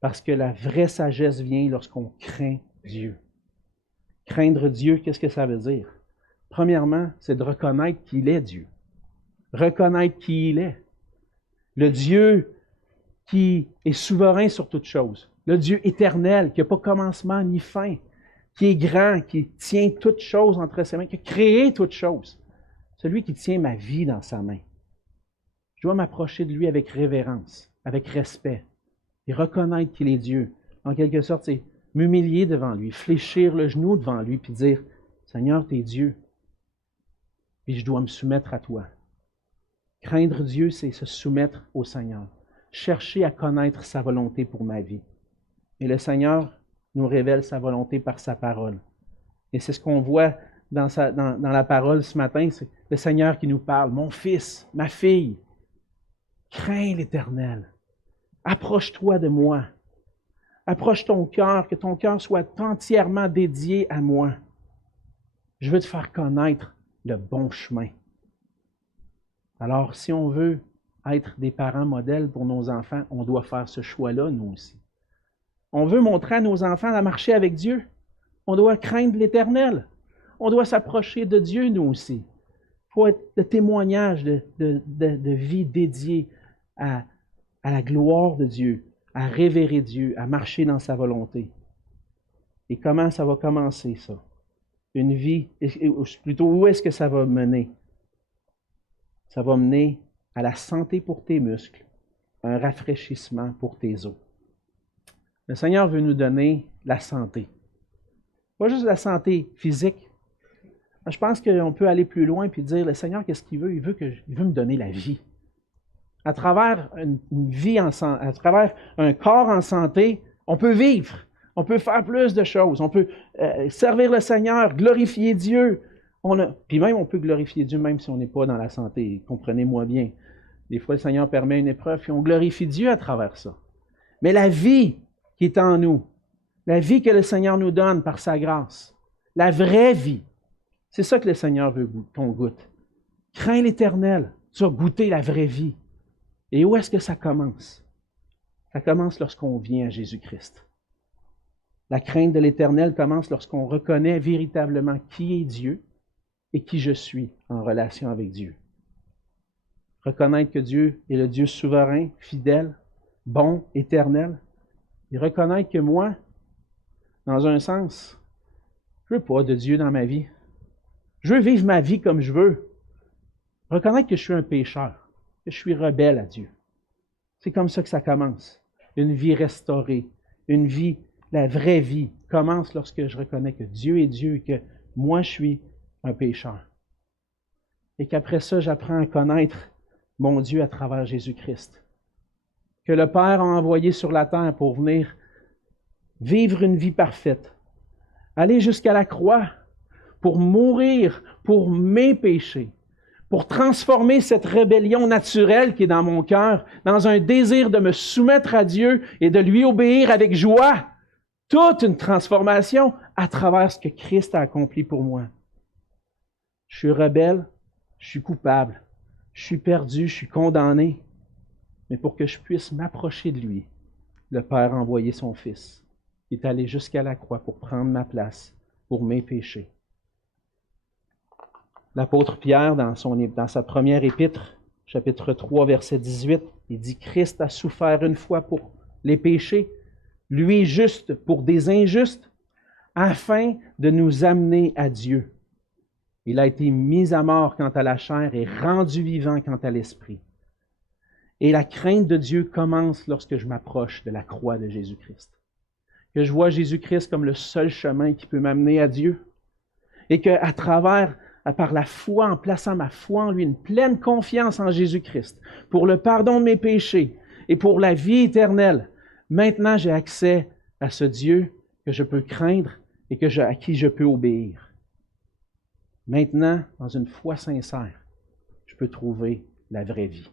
parce que la vraie sagesse vient lorsqu'on craint Dieu. Craindre Dieu, qu'est-ce que ça veut dire? Premièrement, c'est de reconnaître qu'il est Dieu. Reconnaître qui il est. Le Dieu qui est souverain sur toutes choses. le Dieu éternel, qui n'a pas commencement ni fin, qui est grand, qui tient toutes choses entre ses mains, qui a créé toutes choses. Celui qui tient ma vie dans sa main. Je dois m'approcher de lui avec révérence, avec respect, et reconnaître qu'il est Dieu. En quelque sorte, c'est m'humilier devant lui, fléchir le genou devant lui, puis dire, Seigneur, tu es Dieu, puis je dois me soumettre à toi. Craindre Dieu, c'est se soumettre au Seigneur. Chercher à connaître sa volonté pour ma vie. Et le Seigneur nous révèle sa volonté par sa parole. Et c'est ce qu'on voit dans la parole ce matin, c'est le Seigneur qui nous parle. Mon fils, ma fille, crains l'Éternel. Approche-toi de moi. Approche ton cœur, que ton cœur soit entièrement dédié à moi. Je veux te faire connaître le bon chemin. Alors, si on veut être des parents modèles pour nos enfants, on doit faire ce choix-là, nous aussi. On veut montrer à nos enfants à marcher avec Dieu. On doit craindre l'Éternel. On doit s'approcher de Dieu, nous aussi. Il faut être le témoignage de vie dédiée à la gloire de Dieu, à révérer Dieu, à marcher dans sa volonté. Et comment ça va commencer, ça? Une vie, plutôt où est-ce que ça va mener? Ça va mener à la santé pour tes muscles, un rafraîchissement pour tes os. Le Seigneur veut nous donner la santé. Pas juste la santé physique. Je pense qu'on peut aller plus loin et dire, le Seigneur, qu'est-ce qu'il veut? Il veut me donner la vie. À travers une vie à travers un corps en santé, on peut vivre. On peut faire plus de choses. On peut servir le Seigneur, glorifier Dieu. Puis même, on peut glorifier Dieu même si on n'est pas dans la santé. Comprenez-moi bien. Des fois, le Seigneur permet une épreuve et on glorifie Dieu à travers ça. Mais la vie qui est en nous, la vie que le Seigneur nous donne par sa grâce, la vraie vie, c'est ça que le Seigneur veut qu'on goûte. Crains l'Éternel, tu vas goûter la vraie vie. Et où est-ce que ça commence? Ça commence lorsqu'on vient à Jésus-Christ. La crainte de l'Éternel commence lorsqu'on reconnaît véritablement qui est Dieu et qui je suis en relation avec Dieu. Reconnaître que Dieu est le Dieu souverain, fidèle, bon, éternel. Et reconnaître que moi, dans un sens, je ne veux pas de Dieu dans ma vie. Je veux vivre ma vie comme je veux. Reconnaître que je suis un pécheur, que je suis rebelle à Dieu. C'est comme ça que ça commence. Une vie restaurée, une vie, la vraie vie, commence lorsque je reconnais que Dieu est Dieu et que moi, je suis un pécheur. Et qu'après ça, j'apprends à connaître mon Dieu à travers Jésus-Christ. Que le Père a envoyé sur la terre pour venir vivre une vie parfaite, aller jusqu'à la croix pour mourir pour mes péchés, pour transformer cette rébellion naturelle qui est dans mon cœur dans un désir de me soumettre à Dieu et de lui obéir avec joie. Toute une transformation à travers ce que Christ a accompli pour moi. Je suis rebelle, je suis coupable, je suis perdu, je suis condamné. Mais pour que je puisse m'approcher de lui, le Père a envoyé son Fils. Il est allé jusqu'à la croix pour prendre ma place, pour mes péchés. L'apôtre Pierre, dans sa première épître, chapitre 3, verset 18, il dit « Christ a souffert une fois pour les péchés, lui juste pour des injustes, afin de nous amener à Dieu. Il a été mis à mort quant à la chair et rendu vivant quant à l'esprit. Et la crainte de Dieu commence lorsque je m'approche de la croix de Jésus-Christ. Que je vois Jésus-Christ comme le seul chemin qui peut m'amener à Dieu. Et qu'à travers, par la foi, en plaçant ma foi en lui, une pleine confiance en Jésus-Christ, pour le pardon de mes péchés et pour la vie éternelle, maintenant j'ai accès à ce Dieu que je peux craindre et à qui je peux obéir. Maintenant, dans une foi sincère, je peux trouver la vraie vie.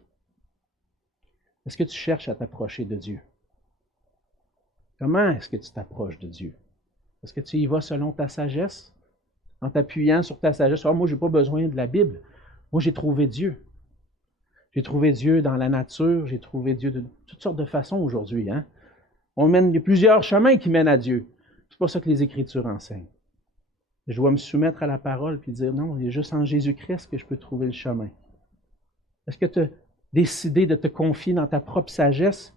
Est-ce que tu cherches à t'approcher de Dieu? Comment est-ce que tu t'approches de Dieu? Est-ce que tu y vas selon ta sagesse? En t'appuyant sur ta sagesse? Moi, je n'ai pas besoin de la Bible. Moi, j'ai trouvé Dieu. J'ai trouvé Dieu dans la nature. J'ai trouvé Dieu de toutes sortes de façons aujourd'hui. Hein? Il y a plusieurs chemins qui mènent à Dieu. C'est pas ça que les Écritures enseignent. Je dois me soumettre à la parole et dire non, il y a juste en Jésus-Christ que je peux trouver le chemin. Est-ce que tu as décidé de te confier dans ta propre sagesse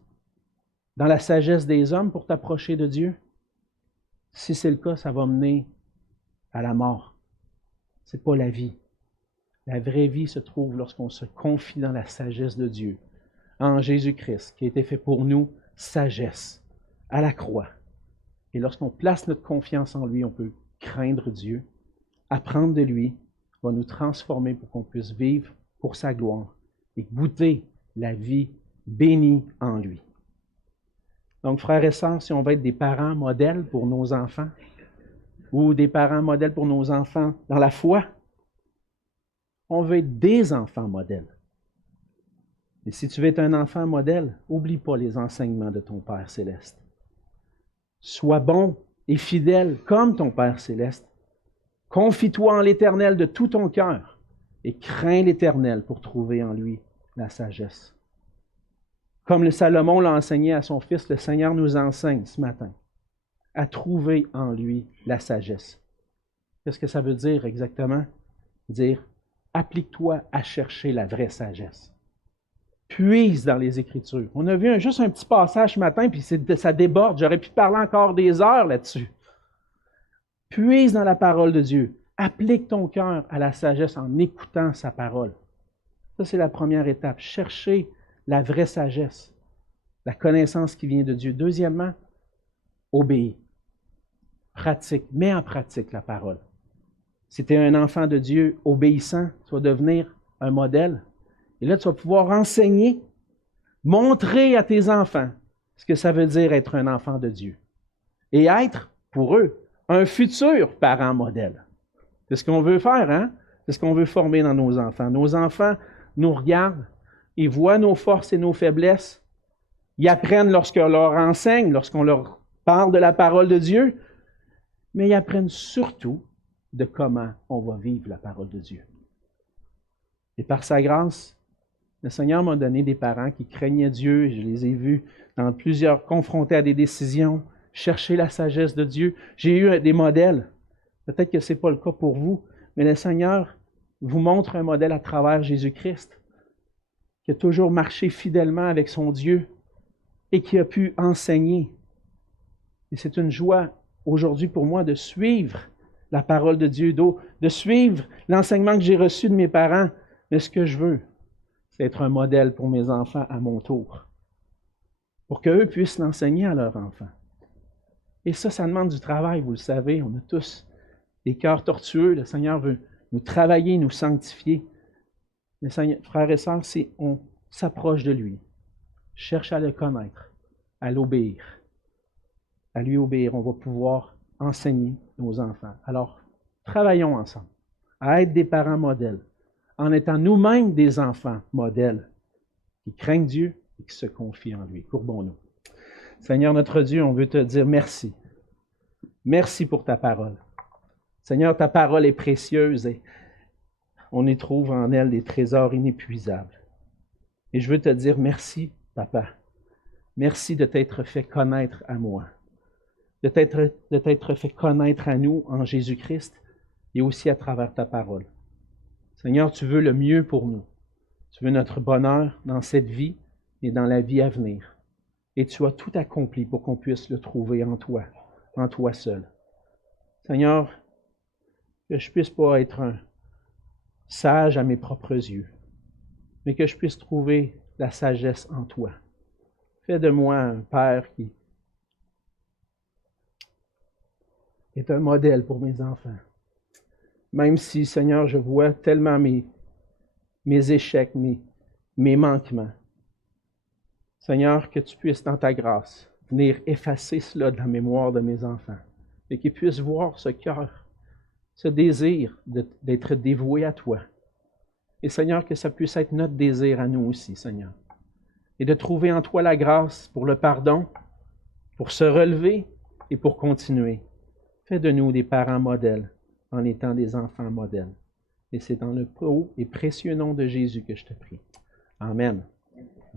dans la sagesse des hommes pour t'approcher de Dieu? Si c'est le cas, ça va mener à la mort. Ce n'est pas la vie. La vraie vie se trouve lorsqu'on se confie dans la sagesse de Dieu, en Jésus-Christ, qui a été fait pour nous, sagesse, à la croix. Et lorsqu'on place notre confiance en lui, on peut craindre Dieu, apprendre de lui, va nous transformer pour qu'on puisse vivre pour sa gloire et goûter la vie bénie en lui. Donc, frères et sœurs, si on veut être des parents modèles pour nos enfants, ou des parents modèles pour nos enfants dans la foi, on veut être des enfants modèles. Et si tu veux être un enfant modèle, n'oublie pas les enseignements de ton Père céleste. Sois bon et fidèle comme ton Père céleste. Confie-toi en l'Éternel de tout ton cœur et crains l'Éternel pour trouver en lui la sagesse. Comme le Salomon l'a enseigné à son fils, le Seigneur nous enseigne ce matin à trouver en lui la sagesse. Qu'est-ce que ça veut dire exactement? Dire, applique-toi à chercher la vraie sagesse. Puise dans les Écritures. On a vu juste un petit passage ce matin, puis ça déborde. J'aurais pu parler encore des heures là-dessus. Puise dans la parole de Dieu. Applique ton cœur à la sagesse en écoutant sa parole. Ça, c'est la première étape. Chercher la vraie sagesse, la connaissance qui vient de Dieu. Deuxièmement, obéis. Pratique, mets en pratique la parole. Si tu es un enfant de Dieu obéissant, tu vas devenir un modèle. Et là, tu vas pouvoir enseigner, montrer à tes enfants ce que ça veut dire être un enfant de Dieu. Et être, pour eux, un futur parent modèle. C'est ce qu'on veut faire, hein? C'est ce qu'on veut former dans nos enfants. Nos enfants nous regardent, ils voient nos forces et nos faiblesses. Ils apprennent lorsqu'on leur enseigne, lorsqu'on leur parle de la parole de Dieu, mais ils apprennent surtout de comment on va vivre la parole de Dieu. Et par sa grâce, le Seigneur m'a donné des parents qui craignaient Dieu. Je les ai vus dans plusieurs, confrontés à des décisions, chercher la sagesse de Dieu. J'ai eu des modèles. Peut-être que ce n'est pas le cas pour vous, mais le Seigneur vous montre un modèle à travers Jésus-Christ, qui a toujours marché fidèlement avec son Dieu et qui a pu enseigner. Et c'est une joie aujourd'hui pour moi de suivre la parole de Dieu, de suivre l'enseignement que j'ai reçu de mes parents. Mais ce que je veux, c'est être un modèle pour mes enfants à mon tour, pour qu'eux puissent l'enseigner à leurs enfants. Et ça demande du travail, vous le savez, on a tous des cœurs tortueux. Le Seigneur veut nous travailler, nous sanctifier. Le Seigneur, frères et sœurs, si on s'approche de lui, cherche à le connaître, à l'obéir, à lui obéir, on va pouvoir enseigner nos enfants. Alors, travaillons ensemble à être des parents modèles, en étant nous-mêmes des enfants modèles qui craignent Dieu et qui se confient en lui. Courbons-nous. Seigneur notre Dieu, on veut te dire merci. Merci pour ta parole. Seigneur, ta parole est précieuse et on y trouve en elle des trésors inépuisables. Et je veux te dire merci, Papa. Merci de t'être fait connaître à moi, de t'être fait connaître à nous en Jésus-Christ et aussi à travers ta parole. Seigneur, tu veux le mieux pour nous. Tu veux notre bonheur dans cette vie et dans la vie à venir. Et tu as tout accompli pour qu'on puisse le trouver en toi seul. Seigneur, que je ne puisse pas être un sage à mes propres yeux, mais que je puisse trouver la sagesse en toi. Fais de moi un père qui est un modèle pour mes enfants. Même si, Seigneur, je vois tellement mes échecs, mes manquements. Seigneur, que tu puisses, dans ta grâce, venir effacer cela de la mémoire de mes enfants et qu'ils puissent voir ce cœur, ce désir d'être dévoué à toi. Et Seigneur, que ça puisse être notre désir à nous aussi, Seigneur. Et de trouver en toi la grâce pour le pardon, pour se relever et pour continuer. Fais de nous des parents modèles en étant des enfants modèles. Et c'est dans le haut et précieux nom de Jésus que je te prie. Amen.